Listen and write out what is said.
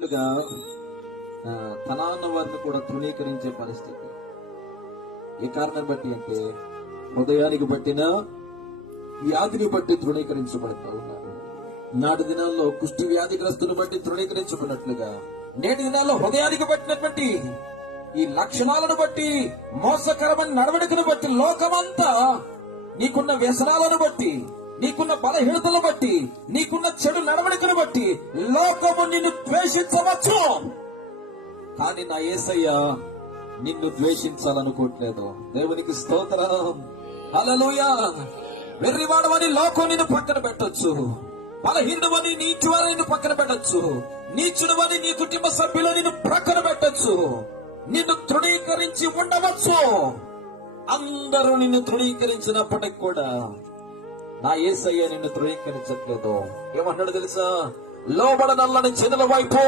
అన్నట్లుగా తనాన్న వారిని కూడా తృణీకరించే పరిస్థితి. ఏ కారణం బట్టి అంటే హృదయానికి పట్టిన వ్యాధిని బట్టి తృణీకరించబడతా ఉన్నారు. నాటి దినాల్లో కుష్టి వ్యాధిగ్రస్తుని బట్టి తృణీకరించబడినట్లుగా నేటి దినాల్లో హృదయానికి పట్టినటువంటి ఈ లక్షణాలను బట్టి, మోసకరమైన నడవడికను బట్టి, లోకమంతా నీకున్న వ్యసనాలను బట్టి, నీకున్న బలహీనతలను బట్టి, నీకున్న చెడు నడవడికను బట్టి లోకము నిన్ను ద్వేషించవచ్చు. కానీ నా యేసయ్య నిన్ను ద్వేషించాలనుకోవట్లేదు. దేవునికి స్తోత్రం, హల్లెలూయా. వెర్రివాడవని లోకం నిన్ను పక్కన పెట్టొచ్చు, బలహీనమని నీచువారు నిన్ను పక్కన పెట్టొచ్చు, నీచుడవని నీ కుటుంబ సభ్యులు నిన్ను ప్రక్కన పెట్టొచ్చు, నిన్ను తృణీకరించి ఉండవచ్చు. అందరూ నిన్ను తృణీకరించినప్పటికి కూడా నా యేసయ్య నిన్ను తృణీకరించట్లేదు. ఏమన్నాడు తెలుసా? లోబడనల్లని జనుల వైపు